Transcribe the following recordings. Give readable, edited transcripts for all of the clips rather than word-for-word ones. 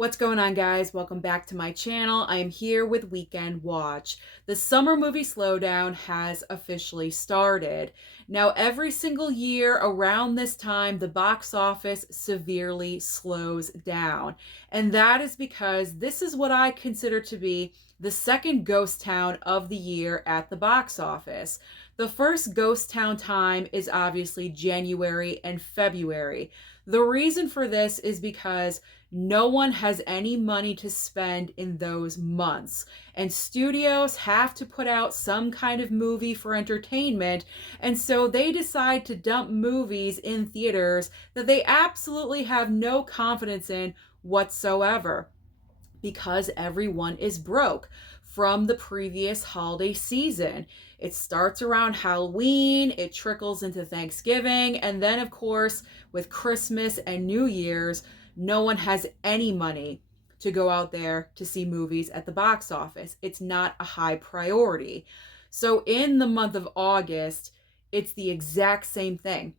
What's going on, guys? Welcome back to my channel. I am here with Weekend Watch. The summer movie slowdown has officially started. Now, every single year around this time, the box office severely slows down. And that is because this is what I consider to be the second ghost town of the year at the box office. The first ghost town time is obviously January and February. The reason for this is because no one has any money to spend in those months, and studios have to put out some kind of movie for entertainment, and so they decide to dump movies in theaters that they absolutely have no confidence in whatsoever because everyone is broke from the previous holiday season. It starts around Halloween, it trickles into Thanksgiving, and then, of course, with Christmas and New Year's, no one has any money to go out there to see movies at the box office. It's not a high priority. So in the month of August, it's the exact same thing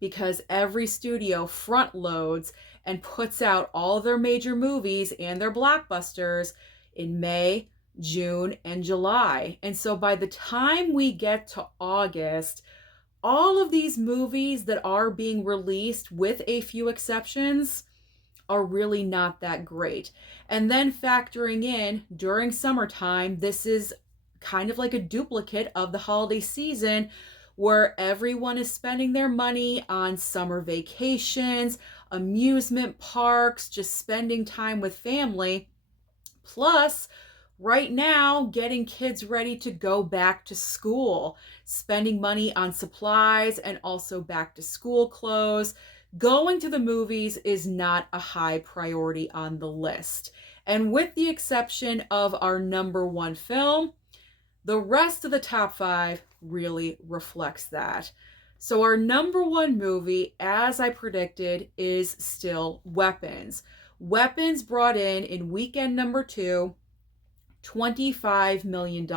because every studio front loads and puts out all their major movies and their blockbusters in May, June, and July. And so by the time we get to August, all of these movies that are being released, with a few exceptions, are really not that great. And then factoring in during summertime, this is kind of like a duplicate of the holiday season where everyone is spending their money on summer vacations, amusement parks, just spending time with family. Plus, right now, getting kids ready to go back to school, spending money on supplies and also back to school clothes. Going to the movies is not a high priority on the list. And with the exception of our number one film, the rest of the top five really reflects that. So our number one movie, as I predicted, is still Weapons. Weapons brought in weekend number two, $25 million,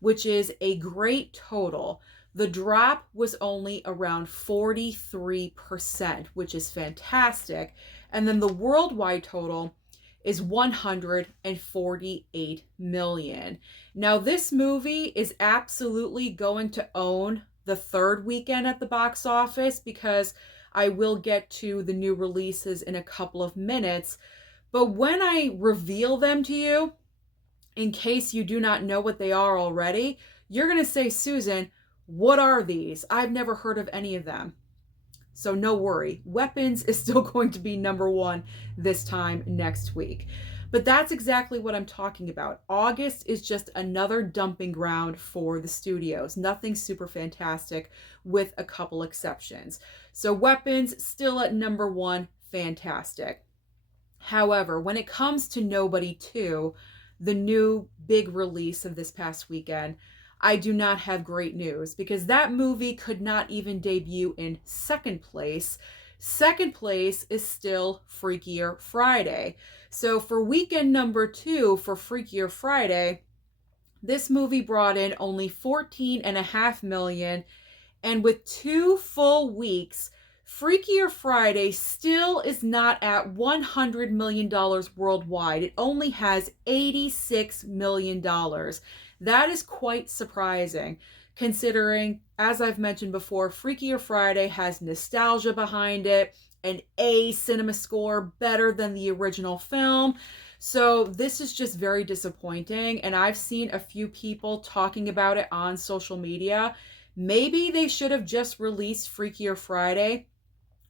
which is a great total. The drop was only around 43%, which is fantastic. And then the worldwide total is 148 million. Now, this movie is absolutely going to own the third weekend at the box office because I will get to the new releases in a couple of minutes. But when I reveal them to you, in case you do not know what they are already, you're going to say, Susan, what are these? I've never heard of any of them. So no worry, Weapons is still going to be number one this time next week. But that's exactly what I'm talking about. August is just another dumping ground for the studios. Nothing super fantastic with a couple exceptions. So Weapons still at number one, fantastic. However, when it comes to Nobody 2, the new big release of this past weekend, I do not have great news because that movie could not even debut in second place. Second place is still Freakier Friday. So for weekend number two for Freakier Friday, this movie brought in only 14.5 million, and with 2 full weeks, Freakier Friday still is not at $100 million worldwide. It only has $86 million. That is quite surprising, considering, as I've mentioned before, Freakier Friday has nostalgia behind it, an A cinema score better than the original film. So this is just very disappointing, and I've seen a few people talking about it on social media. Maybe they should have just released Freakier Friday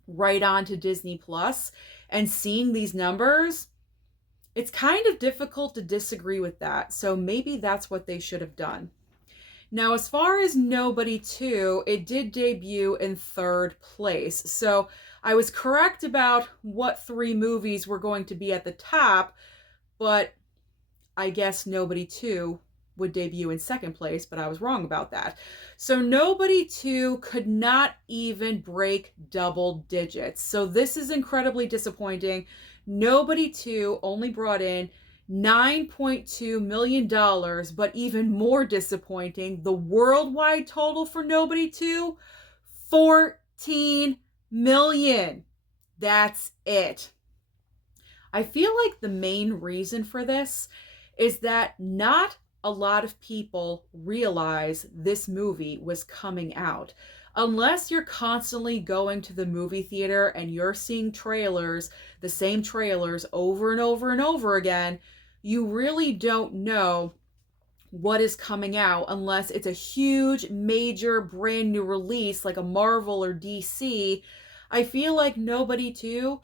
right onto Disney Plus. And seeing these numbers, it's kind of difficult to disagree with that. So maybe that's what they should have done. Now, as far as Nobody 2, it did debut in third place. So I was correct about what 3 movies were going to be at the top, but I guess Nobody 2 would debut in second place, but I was wrong about that. So Nobody 2 could not even break double digits. So this is incredibly disappointing. Nobody 2 only brought in $9.2 million, but even more disappointing, the worldwide total for Nobody 2, 14 million. That's it. I feel like the main reason for this is that not a lot of people realize this movie was coming out. Unless you're constantly going to the movie theater and you're seeing trailers, the same trailers over and over and over again, you really don't know what is coming out unless it's a huge, major, brand new release like a Marvel or DC. I feel like Nobody 2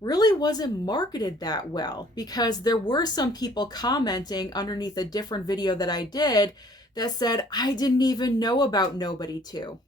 really wasn't marketed that well because there were some people commenting underneath a different video that I did that said, I didn't even know about Nobody 2.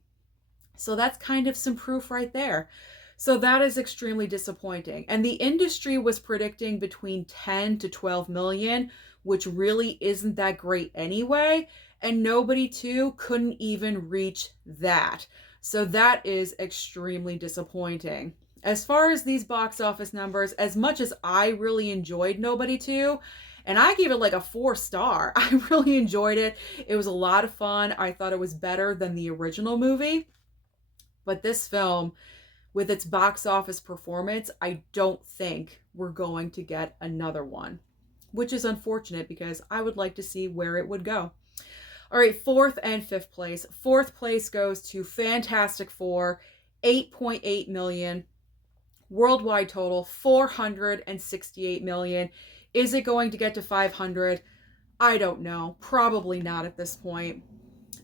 So that's kind of some proof right there. So that is extremely disappointing. And the industry was predicting between 10 to 12 million, which really isn't that great anyway. And Nobody 2 couldn't even reach that. So that is extremely disappointing. As far as these box office numbers, as much as I really enjoyed Nobody 2, and I gave it like a 4-star, I really enjoyed it. It was a lot of fun. I thought it was better than the original movie. But this film, with its box office performance, I don't think we're going to get another one, which is unfortunate because I would like to see where it would go. All right, fourth and fifth place. Fourth place goes to Fantastic Four, 8.8 million. Worldwide total, 468 million. Is it going to get to 500? I don't know. Probably not at this point.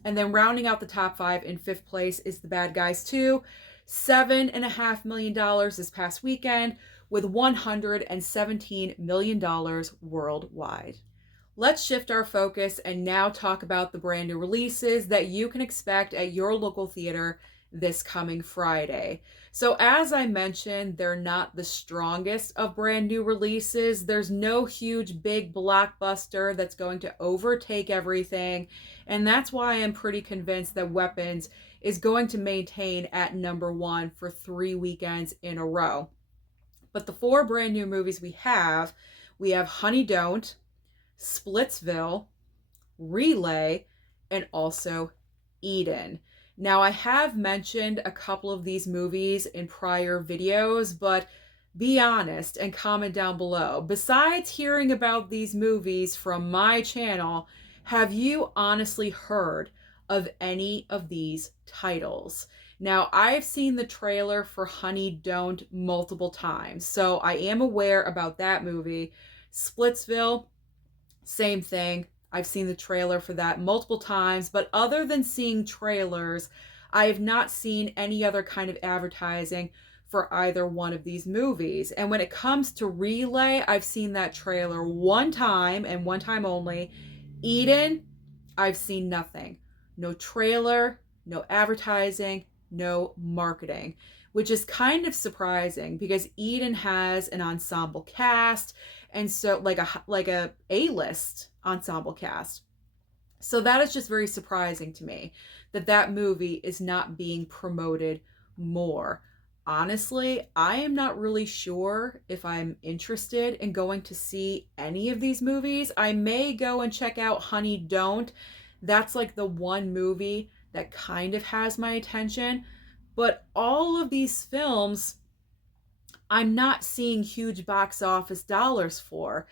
And then rounding out the top 5 in fifth place is The Bad Guys 2. $7.5 million this past weekend with $117 million worldwide. Let's shift our focus and now talk about the brand new releases that you can expect at your local theater this coming Friday. So as I mentioned, they're not the strongest of brand new releases. There's no huge big blockbuster that's going to overtake everything. And that's why I'm pretty convinced that Weapons is going to maintain at number 1 for 3 weekends in a row. But the 4 brand new movies we have Honey Don't, Splitsville, Relay, and also Eden. Now, I have mentioned a couple of these movies in prior videos, but be honest and comment down below. Besides hearing about these movies from my channel, have you honestly heard of any of these titles? Now, I've seen the trailer for Honey Don't multiple times, so I am aware about that movie. Splitsville, same thing. I've seen the trailer for that multiple times, but other than seeing trailers, I have not seen any other kind of advertising for either one of these movies. And when it comes to Relay, I've seen that trailer one time and one time only. Eden, I've seen nothing. No trailer, no advertising, no marketing, which is kind of surprising because Eden has an ensemble cast, and so like a A-list ensemble cast. So that is just very surprising to me that that movie is not being promoted more. Honestly, I am not really sure if I'm interested in going to see any of these movies. I may go and check out Honey Don't. That's like the one movie that kind of has my attention. But all of these films, I'm not seeing huge box office dollars for.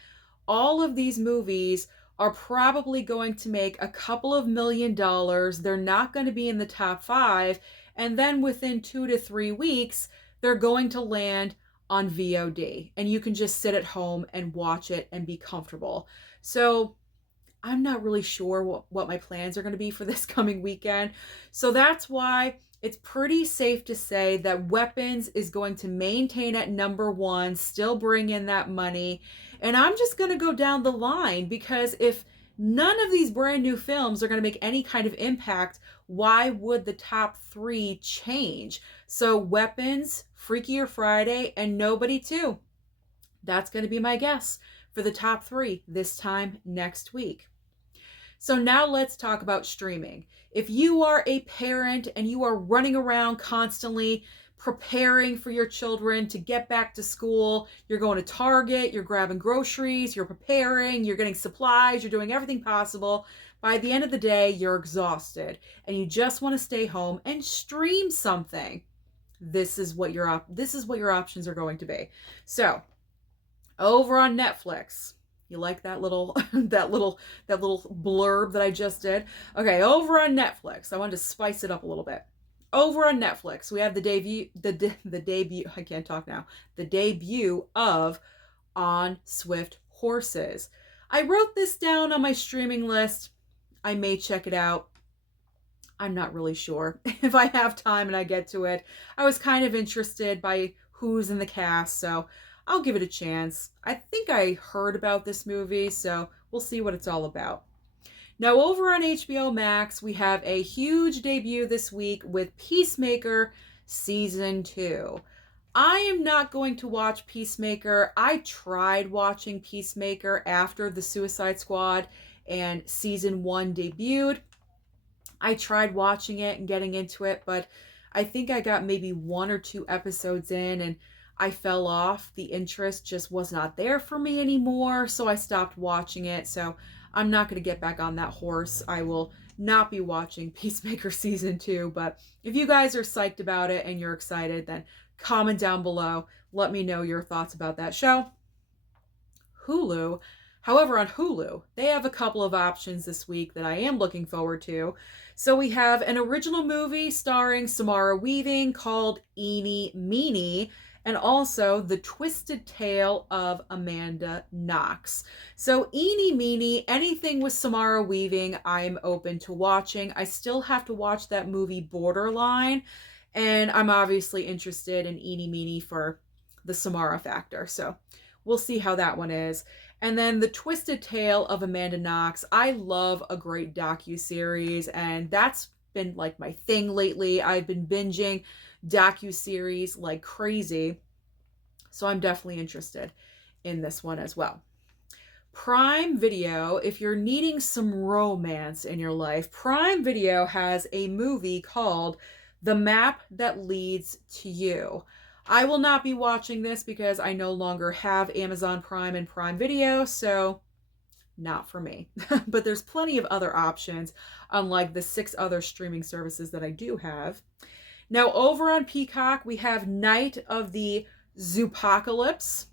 All of these movies are probably going to make a couple of $1 million. They're not going to be in the top 5. And then within 2 to 3 weeks, they're going to land on VOD. And you can just sit at home and watch it and be comfortable. So I'm not really sure what my plans are going to be for this coming weekend. So that's why it's pretty safe to say that Weapons is going to maintain at number 1, still bring in that money. And I'm just going to go down the line because if none of these brand new films are going to make any kind of impact, why would the top 3 change? So Weapons, Freakier Friday, and Nobody 2. That's going to be my guess for the top 3 this time next week. So now let's talk about streaming. If you are a parent and you are running around constantly preparing for your children to get back to school, you're going to Target, you're grabbing groceries, you're preparing, you're getting supplies, you're doing everything possible. By the end of the day, you're exhausted and you just want to stay home and stream something. This is what your options are going to be. So, Over on Netflix. You like that little that little blurb that I just did? Okay, over on Netflix. I wanted to spice it up a little bit. Over on Netflix, we have the debut, I can't talk now. The debut of On Swift Horses. I wrote this down on my streaming list. I may check it out. I'm not really sure if I have time and I get to it. I was kind of interested by who's in the cast, so I'll give it a chance. I think I heard about this movie, so we'll see what it's all about. Now, over on HBO Max, we have a huge debut this week with Peacemaker Season 2. I am not going to watch Peacemaker. I tried watching Peacemaker after the Suicide Squad and Season 1 debuted. I tried watching it and getting into it, but I think I got maybe 1 or 2 episodes in and I fell off. The interest just was not there for me anymore, so I stopped watching it. So I'm not going to get back on that horse. I will not be watching Peacemaker Season 2, but if you guys are psyched about it and you're excited, then comment down below. Let me know your thoughts about that show. Hulu. However, on Hulu, they have a couple of options this week that I am looking forward to. So we have an original movie starring Samara Weaving called Eenie Meenie, and also The Twisted Tale of Amanda Knox. So Eenie Meenie, anything with Samara Weaving, I'm open to watching. I still have to watch that movie Borderline, and I'm obviously interested in Eenie Meenie for the Samara factor. So we'll see how that one is. And then The Twisted Tale of Amanda Knox. I love a great docuseries, and that's been like my thing lately. I've been binging docuseries like crazy, so I'm definitely interested in this one as well. Prime Video, if you're needing some romance in your life, Prime Video has a movie called The Map That Leads to You. I will not be watching this because I no longer have Amazon Prime and Prime Video, so not for me. But there's plenty of other options, unlike the 6 other streaming services that I do have. Now, over on Peacock, we have Night of the Zoopocalypse.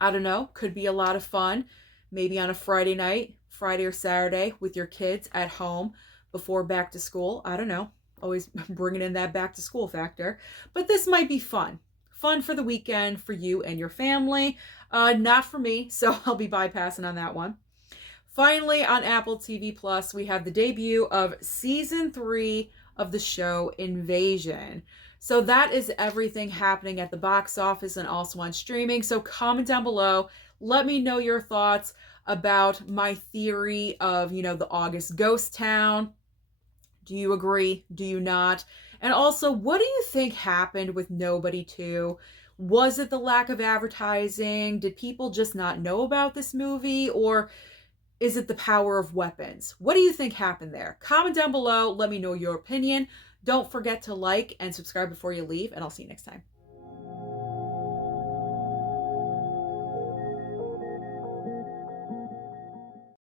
I don't know, could be a lot of fun. Maybe on a Friday night, Friday or Saturday, with your kids at home before back to school. I don't know. Always bringing in that back to school factor. But this might be fun. Fun for the weekend for you and your family. Not for me, so I'll be bypassing on that one. Finally, on Apple TV Plus, we have the debut of Season 3 of the show Invasion. So that is everything happening at the box office and also on streaming. So comment down below. Let me know your thoughts about my theory of, the August ghost town. Do you agree? Do you not? And also, what do you think happened with Nobody 2? Was it the lack of advertising? Did people just not know about this movie? Or is it the power of weapons? What do you think happened there? Comment down below. Let me know your opinion. Don't forget to like and subscribe before you leave, and I'll see you next time.